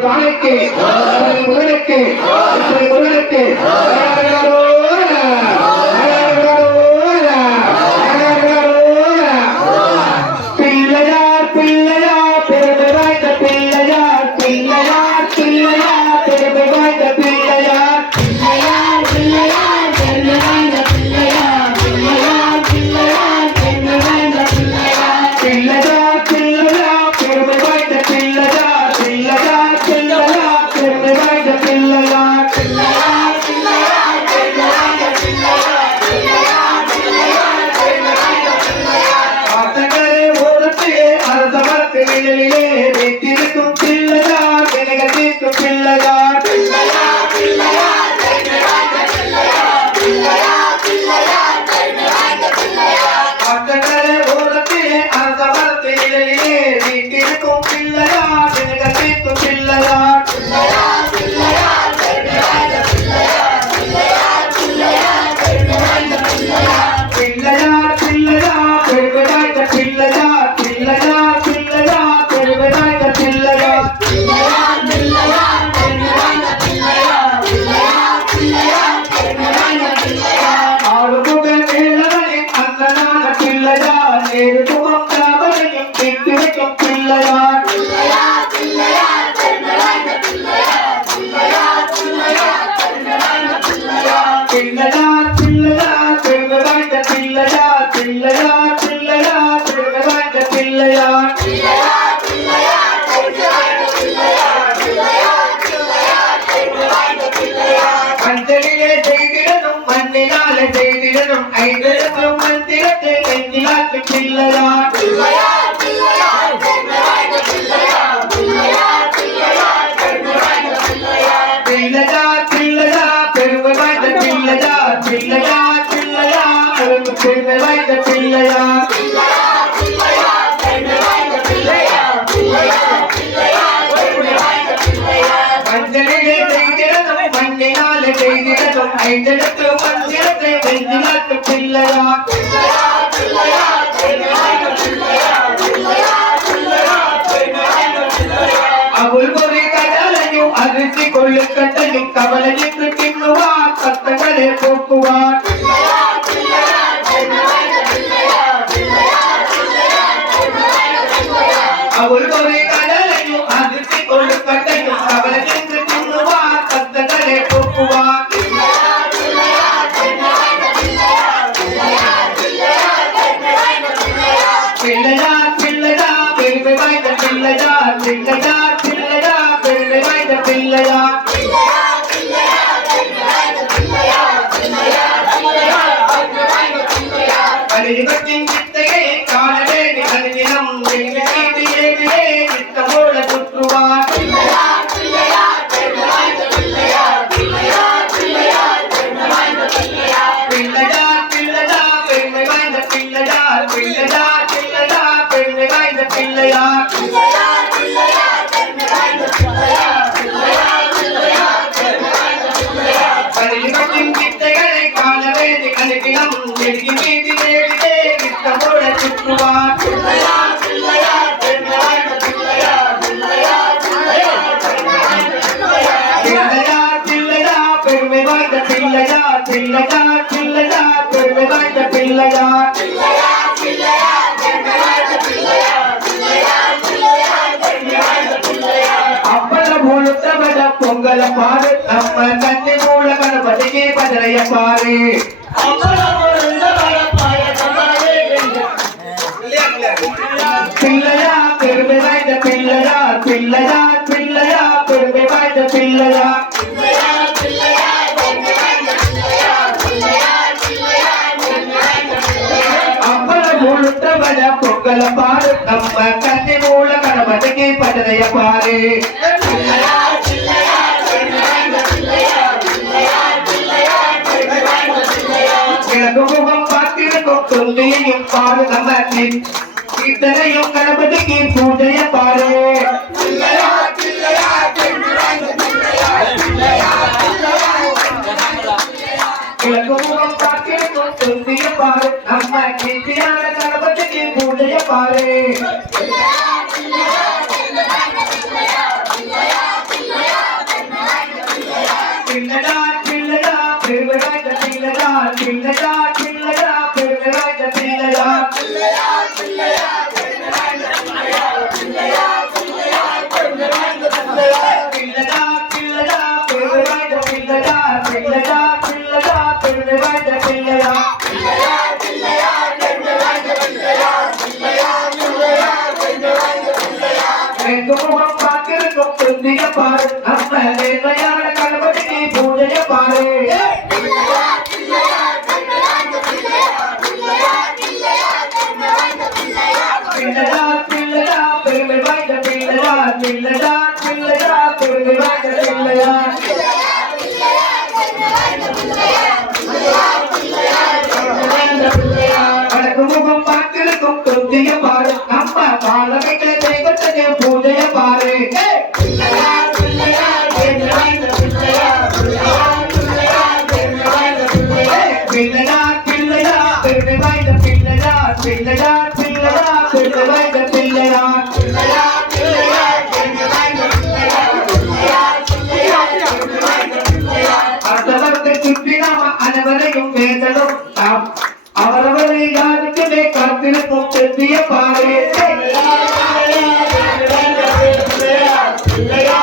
வாழைக்கு முருகனுக்கு முருகனுக்கு பிள்ளையார் பிள்ளையார் பெருமை வாய்ந்த பிள்ளையார் பிள்ளையார் பிள்ளையார் பெருமை வாய்ந்த பிள்ளையார் பிள்ளையார் பிள்ளையார் பெருமை வாய்ந்த பிள்ளையார் பிள்ளையார் பிள்ளையார் பெருமை வாய்ந்த பிள்ளையார் பிள்ளையார் பிள்ளையார் பெருமை வாய்ந்த பிள்ளையார் பிள்ளையார் பிள்ளையார் பெருமை வாய்ந்த பிள்ளையார் பிள்ளையார் பிள்ளையார் பெருமை வாய்ந்த பிள்ளையார் பிள்ளையார் பிள்ளையார் பெருமை வாய்ந்த பிள்ளையார் ஆத்தங்கரை ஓரத்திலே அரசமரத்திலே வீட்டிருக்கும் பிள்ளையார் வினகத்திற்கும் பிள்ளையார் பிள்ளையார் பிள்ளையார் பெருமை வாய்ந்த பிள்ளையார் பிள்ளையார் பிள்ளையார் பெருமை வாய்ந்த பிள்ளையார் ஆத்தங்கரை ஓரத்திலே அரசமரத்திலே வீட்டிருக்கும் பிள்ளையார் வினகத்திற்கும் பிள்ளையார் பிள்ளையார் பிள்ளையார் பெருமை வாய்ந்த பிள்ளையார் பிள்ளையார் பிள்ளையார் பெருமை வாய்ந்த பிள்ளையார் பிள்ளையார் பிள்ளையார் பெருமை வாய்ந்த பிள்ளையார் பிள்ளையார் பிள்ளையார் பெருமை வாய்ந்த பிள்ளையார் பிள்ளையார் பிள்ளையார் பெருமை வாய்ந்த பிள்ளையார் பிள்ளையார் பிள்ளையார் பெருமை வாய்ந்த பிள்ளையார் ஆறுமுக வேலவனின் அண்ணனான பிள்ளையார் நேருமுகம் தாமரையும் விட்டு வைக்கும் பிள்ளையார் பிள்ளையார் பிள்ளையார் பெருமை வாய்ந்த பிள்ளையார் பிள்ளையார் பிள்ளையார் பெருமை வாய்ந்த பிள்ளையார் பிள்ளையார் பிள்ளையார் பெருமை வாய்ந்த பிள்ளையார் பிள்ளையார் பிள்ளையார் பெருமை வாய்ந்த பிள்ளையார் பிள்ளையார் பிள்ளையார் பெருமை வாய்ந்த பிள்ளையார் பிள்ளையார் பிள்ளையார் பெருமை வாய்ந்த பிள்ளையார் மஞ்சளிலே செய்திடனும் மண்ணினாலே செய்திடனும் ஐந்தெழுத்தும் மந்திரத்தை நெஞ்சிலாக்கு பிள்ளையார் பிள்ளையார் பிள்ளையார் பெருமை வாய்ந்த பிள்ளையார் பிள்ளையார் பிள்ளையார் பெருமை வாய்ந்த பிள்ளையார் பிள்ளையார் பிள்ளையார் பெருமை வாய்ந்த பிள்ளையார் பிள்ளையார் பிள்ளையார் பெருமை வாய்ந்த பிள்ளையார் பிள்ளையார் பிள்ளையார் பெருமை வாய்ந்த பிள்ளையார் பிள்ளையார் பிள்ளையார் பெருமை வாய்ந்த பிள்ளையார் மஞ்சளிலே செய்திடனும் மண்ணினாலே செய்திடனும் ஐந்தெழுத்து மந்திரத்தை நெஞ்சிலாக்கு பிள்ளையார் பிள்ளையார் பிள்ளையார் பெருமை வாய்ந்த பிள்ளையார் பிள்ளையார் பிள்ளையார் பெருமை வாய்ந்த பிள்ளையார் அவுள் பொறி கடலையும் அரிசி கொள்ளுக்கட்டையும் கவலையின்றி பின்னுவார் சத்தங்களே போக்குவார் பிள்ளையார் பிள்ளையார் பெருமை வாய்ந்த பிள்ளையார் பிள்ளையார் பிள்ளையார் பெருமை வாய்ந்த பிள்ளையார் அவுள் பொறி கடலையும் அரிசி கொள்ளுக்கட்டையும் கவலையின்றி பின்னுவார் சத்தங்களே போக்குவார் பிள்ளையார் பிள்ளையார் பெருமை வாய்ந்த பிள்ளையார் பிள்ளையார் பிள்ளையார் பெருமை வாய்ந்த பிள்ளையார் பிள்ளையார் பிள்ளையார் பெருமை வாய்ந்த பிள்ளையார் பிள்ளையார் பிள்ளையார் பெருமை வாய்ந்த பிள்ளையார் பிள்ளையார் பிள்ளையார் பெருமை வாய்ந்த பிள்ளையார் பிள்ளையார் பிள்ளையார் பெருமை வாய்ந்த பிள்ளையார் கலியுகத்தின் வித்தையை காணவே நிகழ்ந்தினம் ஏவியே நித்தமோட சுற்றுவார் பிள்ளையார் பிள்ளையார் பெருமை வாய்ந்த பிள்ளையார் பிள்ளையார் பிள்ளையார் பெருமை வாய்ந்த பிள்ளையார் பிள்ளையார் பிள்ளையார் பெருமை வாய்ந்த பிள்ளையார் பிள்ளையார் பிள்ளையார் பெருமை வாய்ந்த பிள்ளையார் பிள்ளையார் பிள்ளையார் பெருமை வாய்ந்த பிள்ளையார் பிள்ளையார் பிள்ளையார் பெருமை வாய்ந்த பிள்ளையார் கலியுகத்தின் வித்தைகளை காணவே நிகழ்த்தினம் நெருங்கி மீதி நேரிலே நித்தமோட சுற்றுவார் பிள்ளையார் பிள்ளையார் பெருமை வாய்ந்த பிள்ளையார் பிள்ளையார் பிள்ளையார் பெருமை வாய்ந்த பிள்ளையார் பிள்ளையார் பிள்ளையார் பெருமை வாய்ந்த பிள்ளையார் பிள்ளையார் பிள்ளையார் பெருமை வாய்ந்த பிள்ளையார் பிள்ளையார் பிள்ளையார் பெருமை வாய்ந்த பிள்ளையார் பிள்ளையார் பிள்ளையார் பெருமை வாய்ந்த பிள்ளையார் அப்பளம் முழுத்தவட பொங்கல பாரு நம்ம கண்ணி மூல கணபதிக்கு பதறைய பாரு பிள்ளையார் பெருமை வாய்ந்த பிள்ளையார் பிள்ளையார் பிள்ளையார் பெருமை வாய்ந்த பிள்ளையார் பிள்ளையார் பிள்ளையார் பெருமை வாய்ந்த பிள்ளையார் பிள்ளையார் பிள்ளையார் பெருமை வாய்ந்த பிள்ளையார் அப்பளம் முழுத்தவட பொங்கல பாரு நம்ம கண்ணி மூல கணபதிக்கு பதறைய பாரு பிள்ளையார் பிள்ளையார் பெருமை வாய்ந்த பிள்ளையார் பிள்ளையார் பிள்ளையார் பெருமை வாய்ந்த பிள்ளையார் கிழக்கு முகம் பார்த்திருக்கும் தொந்தியையும் பாரு நம்ம இத்தனையும் கணபதிக்கு பூஜைய பாரு பிள்ளையார் பிள்ளையார் பெருமை வாய்ந்த பிள்ளையார் பிள்ளையார் கிழக்கு முகம் பார்த்திருக்கும் தொந்திய பாரு நம்ம கீர்த்தியான கணபதிக்கு பூஜைய பாரு பிள்ளையார் பிள்ளையார் பெருமை வாய்ந்த பிள்ளையார் பிள்ளையார் புத்திய பாரு நம்ம நேர்மையான கணபதிக்கு பூஜைய பாரு பிள்ளையா பிள்ளையா பெருமை வாய்ந்த பிள்ளையா பிள்ளையா பிள்ளையா பெருமை வாய்ந்த பிள்ளையா வடக்கு முகம் பார்த்திருக்கும் புத்திய பாரு நம்ம பாலகைகளை தெய்வத்துக்கு பூஜைய பாரு பிள்ளையா பிள்ளையா பெருமை வாய்ந்த பிள்ளையா பிள்ளையா பிள்ளையா பெருமை வாய்ந்த பிள்ளையா பிள்ளையா பிள்ளையா பெருமை வாய்ந்த பிள்ளையா பிள்ளையா பிள்ளையா பெருமை வாய்ந்த பிள்ளையா பிள்ளையா பிள்ளையா பெருமை வாய்ந்த பிள்ளையா பிள்ளையா பிள்ளையா பெருமை வாய்ந்த பிள்ளையா அர்த்தவர்த்தை சுற்றி நாம அனைவரையும் பேசணும் நாம் அவரவரை யாருக்குமே காத்திருக்கும் புத்திய பாரு பிள்ளையா